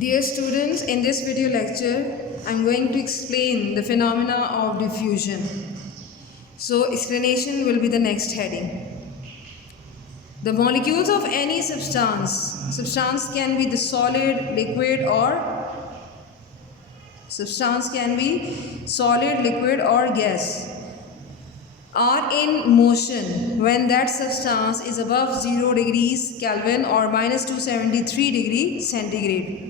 Dear students, in this video lecture, I am going to explain the phenomena of diffusion. So, explanation will be the next heading. The molecules of any substance can be the solid, liquid or gas, are in motion when that substance is above 0 degrees Kelvin or minus 273 degree centigrade.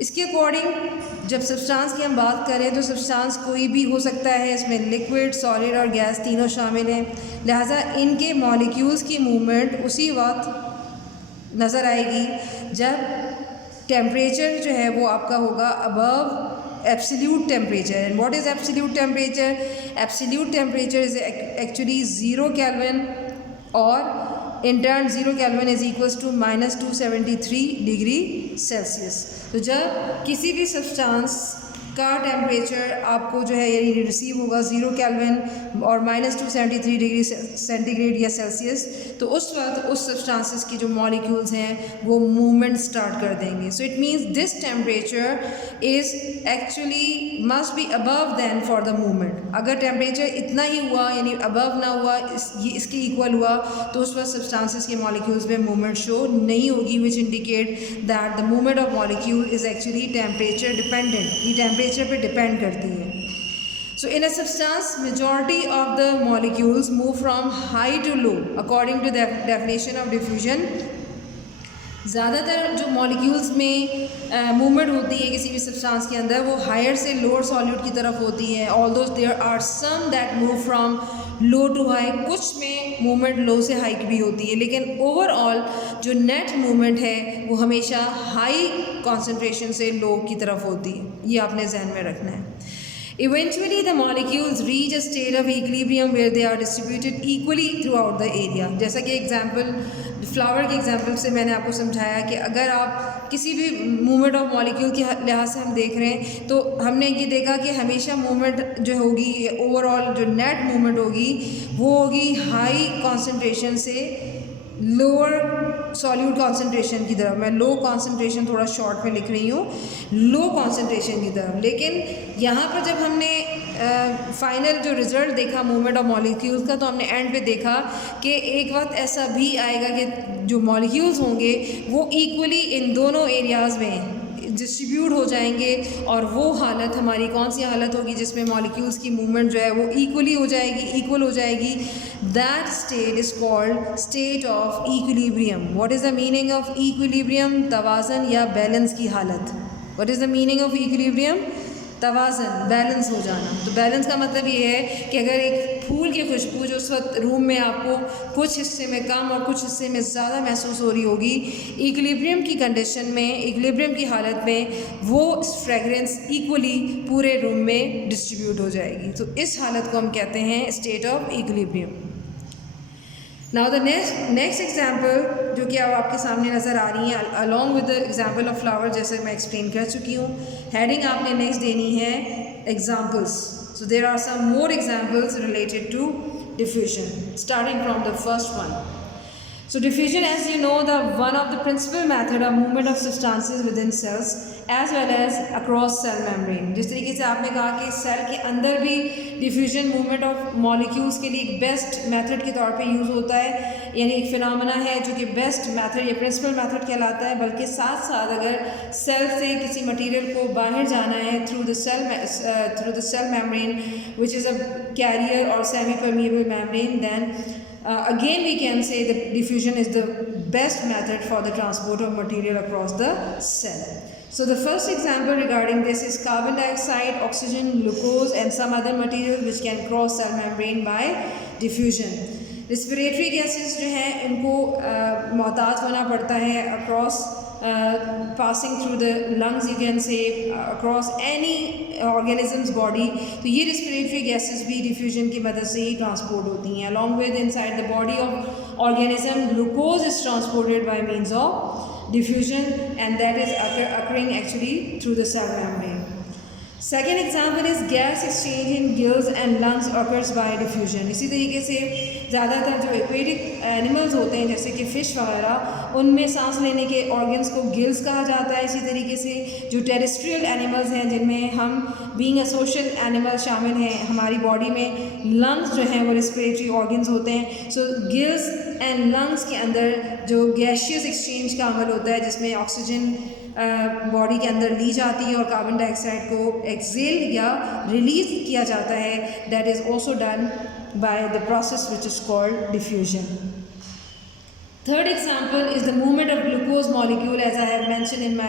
इसके according जब substance की हम बात करें तो substance कोई भी हो सकता है, इसमें लिक्विड, सॉलिड और गैस तीनों शामिल हैं। लिहाजा इनके मॉलिक्यूल्स की मूवमेंट उसी वक्त नज़र आएगी जब टेम्परेचर जो है वो आपका होगा above absolute temperature. And what is absolute temperature? Absolute temperature is actually 0 Kelvin, or in turn 0 Kelvin is equals to minus 273 degree Celsius. तो जब किसी भी सब्सटेंस का टेम्परेचर आपको जो है यानी रिसीव होगा 0 केल्विन और माइनस 273 डिग्री सेंटीग्रेड या सेल्सियस, तो उस वक्त उस सब्सटेंसेस की जो मॉलिक्यूल्स हैं वो मूवमेंट स्टार्ट कर देंगे. So it means this temperature is actually must be above then for the movement. अगर टेम्परेचर इतना ही हुआ यानी अबव ना हुआ, ये इसके इक्वल हुआ, तो उस वक्त सब्सटेंसेस के मॉलिक्यूल्स में मूवमेंट शो नहीं होगी, which indicate that the movement of molecule is actually temperature dependent. ये टेम्परेचर पे डिपेंड करती है. So in a substance, majority of the molecules move from high to low according to the definition of diffusion. ज़्यादातर जो molecules में movement होती है किसी भी सब्सटेंस के अंदर वो हायर से लोअर सॉल्यूट की तरफ होती है. Although there are some that move from low to high, कुछ में मूवमेंट लो से हाई की भी होती है, लेकिन ओवरऑल जो नेट मूवमेंट है वो हमेशा हाई कॉन्सेंट्रेशन से लो की तरफ होती है. ये आपने जहन में रखना है. Eventually, the molecules reach a state of equilibrium where they are distributed equally throughout the area. जैसा कि एग्जाम्पल फ्लावर के एग्जाम्पल से मैंने आपको समझाया कि अगर आप किसी भी मूवमेंट ऑफ मॉलिक्यूल के लिहाज से हम देख रहे हैं तो हमने ये देखा कि हमेशा मूवमेंट जो होगी, ओवरऑल जो नेट मूवमेंट होगी वो होगी हाई कॉन्सेंट्रेशन से लोअर सॉल्यूट कॉन्सेंट्रेशन की तरफ. मैं लो कॉन्सेंट्रेशन थोड़ा शॉर्ट में लिख रही हूँ, लो कॉन्सेंट्रेशन की तरफ. लेकिन यहाँ पर जब हमने फाइनल जो रिज़ल्ट देखा मूवमेंट ऑफ मॉलिक्यूल्स का, तो हमने एंड पे देखा कि एक वक्त ऐसा भी आएगा कि जो मॉलिक्यूल्स होंगे वो इक्वली इन दोनों एरियाज़ में डिस्ट्रीब्यूट हो जाएंगे, और वो हालत हमारी कौन सी हालत होगी जिसमें मॉलिक्यूल्स की मूवमेंट जो है वो इक्वली हो जाएगी, इक्वल हो जाएगी. That state is called state of equilibrium. What is the meaning of equilibrium? तवाज़न या बैलेंस की हालत. What is the meaning of equilibrium? तवाज़न, बैलेंस हो जाना. तो बैलेंस का मतलब ये है कि अगर एक फूल की खुशबू जो उस वक्त रूम में आपको कुछ हिस्से में कम और कुछ हिस्से में ज़्यादा महसूस हो रही होगी, इक्विलिब्रियम की कंडीशन में, इक्विलिब्रियम की हालत में वो फ्रेगरेंस इक्वली पूरे रूम में डिस्ट्रीब्यूट हो जाएगी. तो इस हालत को हम कहते हैं state of equilibrium. Now the next example जो कि अब आपके सामने नज़र आ रही है along with the example of flower, जैसे मैं एक्सप्लेन कर चुकी हूँ. हेडिंग आपने नेक्स्ट देनी है examples. So there are some more examples related to diffusion, starting from the first one. So diffusion, as you know, the one of the principal method of movement of substances within cells as well as across cell membrane. जिस तरीके से आपने कहा कि cell के अंदर भी diffusion movement of molecules के लिए एक बेस्ट मेथड के तौर पे यूज़ होता है, यानी एक फिनोमेना है जो कि बेस्ट मेथड या प्रिंसिपल मेथड कहलाता है. बल्कि साथ साथ अगर सेल से किसी मटेरियल को बाहर जाना है through the cell membrane which is a carrier और semi permeable membrane, then again we can say that diffusion is the best method for the transport of material across the cell. So the first example regarding this is carbon dioxide, oxygen, glucose and some other materials which can cross cell membrane by diffusion. Respiratory gases जो हैं इनको मोहताज होना पड़ता है across passing through the lungs, you can say across any organism's body. तो ये respiratory gases भी diffusion की मदद से ही transport होती हैं. Along with inside the body of organism, glucose is transported by means of diffusion, and that is occurring actually through the cell membrane. Second example is gas exchange in gills and lungs occurs by diffusion. इसी तरीके से ज़्यादातर जो aquatic animals होते हैं जैसे कि fish वगैरह, उनमें सांस लेने के ऑर्गन्स को गिल्स कहा जाता है। इसी तरीके से जो टेरेस्ट्रियल एनिमल्स हैं जिनमें हम बीइंग अ सोशल एनिमल शामिल हैं, हमारी बॉडी में लंग्स जो हैं वो रेस्पिरेटरी ऑर्गन्स होते हैं। सो गिल्स एंड लंग्स के अंदर जो गैशियस एक्सचेंज का अमल होता है जिसमें ऑक्सीजन बॉडी के अंदर ली जाती है और कार्बन डाइऑक्साइड को एक्सेल या रिलीज किया जाता है, that is also done by the process which is called diffusion. Third example is the movement of glucose molecule, as I have mentioned in my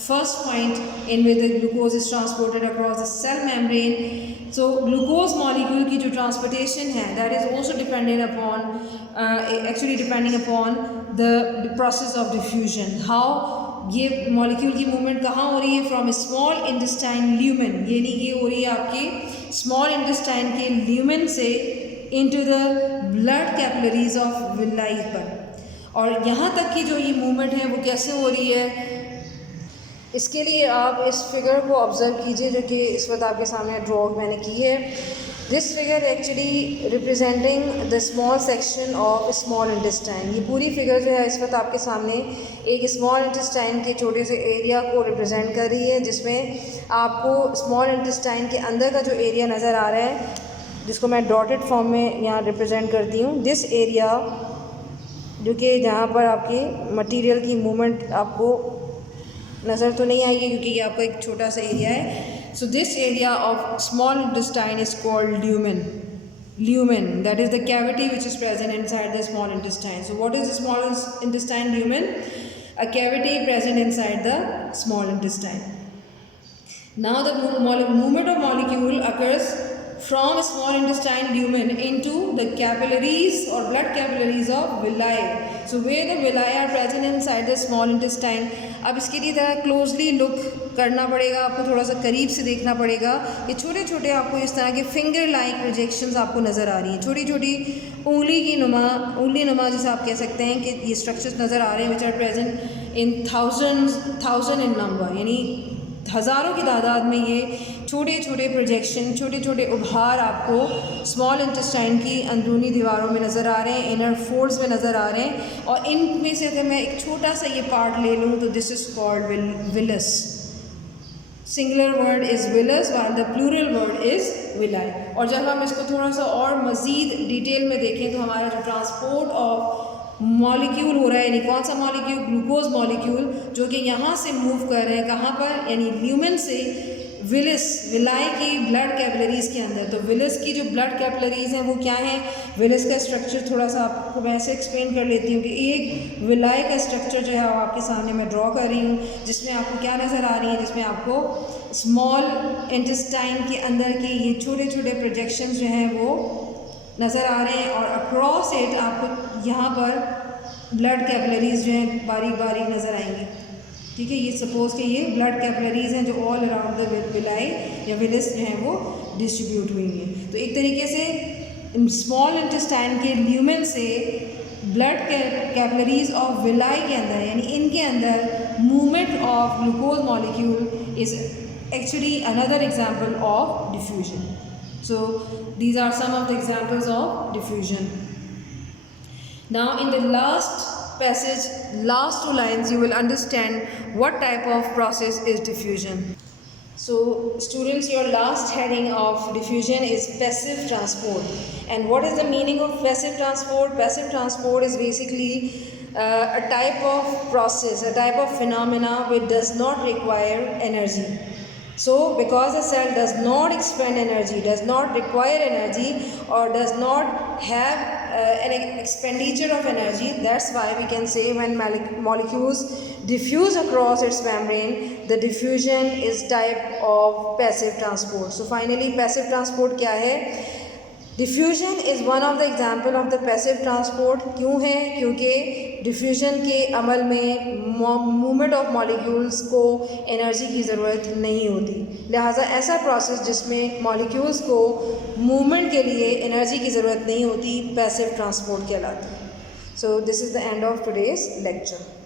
first point, in which the glucose is transported across the cell membrane. So glucose molecule की जो transportation है, that is also dependent upon depending upon the process of diffusion. How ये molecule की movement कहाँ हो रही है? From small intestine lumen, यानी ये हो रही है आपके small intestine के lumen से into the blood capillaries of villi पर। और यहाँ तक की जो ये मूवमेंट है वो कैसे हो रही है, इसके लिए आप इस फिगर को ऑब्ज़र्व कीजिए जो कि इस वक्त आपके सामने ड्रॉ मैंने की है। This figure actually representing the small section of small intestine. ये पूरी फिगर जो है इस वक्त आपके सामने एक स्मॉल इंटेस्टाइन के छोटे से एरिया को रिप्रेजेंट कर रही है, जिसमें आपको स्मॉल इंटेस्टाइन के अंदर का जो एरिया नज़र आ रहा है, जिसको मैं डॉटेड फॉर्म में यहाँ रिप्रेजेंट करती हूँ। दिस एरिया जो कि जहाँ पर आपकी मटेरियल की मूवमेंट आपको नज़र तो नहीं आएगी क्योंकि ये आपका एक छोटा सा एरिया है। So this area of small intestine is called lumen. Lumen, that is the cavity which is present inside the small intestine. So what is the small intestine lumen? A cavity present inside the small intestine. Now the movement of molecule occurs from small intestine lumen into the capillaries or blood capillaries of villi. So where the villi are present inside the small intestine. अब इसके लिए ज़रा closely look करना पड़ेगा, आपको थोड़ा सा करीब से देखना पड़ेगा। ये छोटे छोटे आपको इस तरह के फिंगर लाइक प्रोजेक्शंस आपको नज़र आ रही हैं, छोटी छोटी उंगली नुमा जिसे आप कह सकते हैं कि ये स्ट्रक्चर्स नज़र आ रहे हैं, which are present in thousand in number, यानी हज़ारों की तादाद में ये छोटे छोटे प्रोजेक्शन, छोटे छोटे उभार आपको स्मॉल इंटेस्टाइन की अंदरूनी दीवारों में नज़र आ रहे हैं, इनर फोल्ड्स में नज़र आ रहे हैं। और इनमें से अगर मैं एक छोटा सा ये पार्ट ले लूँ तो this is called villus. Singular word is villus while the plural word is villi. और जब हम इसको थोड़ा सा और मज़ीद डिटेल में देखें तो हमारा जो ट्रांसपोर्ट ऑफ मॉलिक्यूल हो रहा है, यानी कौन सा मॉलिक्यूल? ग्लूकोज मॉलिक्यूल, जो कि यहाँ से मूव कर रहे हैं कहाँ पर, यानी ल्यूमेन से विलाई की ब्लड कैपिलरीज़ के अंदर। तो विलस की जो ब्लड कैपिलरीज़ हैं वो क्या हैं? विलस का स्ट्रक्चर थोड़ा सा आपको मैं ऐसे एक्सप्लेन कर लेती हूँ कि एक विलाई का स्ट्रक्चर जो है वो आपके सामने मैं ड्रॉ कर रही हूँ, जिसमें आपको क्या नज़र आ रही है? जिसमें आपको स्मॉल इंटेस्टाइन के अंदर के ये छोटे छोटे प्रोजेक्शंस जो हैं वो नज़र आ रहे हैं, और अक्रॉस इट आपको यहाँ पर ब्लड कैपिलरीज़ जो हैं बारीक बारीक नज़र आएंगी। ठीक है, ये सपोज़ कि ये ब्लड कैपिलरीज़ हैं जो ऑल अराउंड द विलाई या विलस जो हैं वो डिस्ट्रीब्यूट हुई हैं। तो एक तरीके से स्मॉल इंटेस्टाइन के ल्यूमेन से ब्लड कैपिलरीज़ ऑफ विलाई के अंदर, यानी इनके अंदर movement of glucose molecule is actually another example of diffusion. So these are some of the examples of diffusion. Now in the last passage, last two lines, you will understand what type of process is diffusion. So students, your last heading of diffusion is passive transport. And what is the meaning of passive transport? Passive transport is basically a type of process, a type of phenomena which does not require energy. So because the cell does not expend energy, does not require energy, or does not have an expenditure of energy, that's why we can say when molecules diffuse across its membrane, the diffusion is type of passive transport. So finally passive transport क्या है? Diffusion is one of the example of the passive transport. क्यों है? क्योंकि diffusion के अमल में movement of molecules को energy की ज़रूरत नहीं होती, लिहाजा ऐसा प्रोसेस जिसमें मॉलिक्यूल्स को मूवमेंट के लिए एनर्जी की ज़रूरत नहीं होती पैसिव ट्रांसपोर्ट कहलाता है। So this is the end of today's lecture.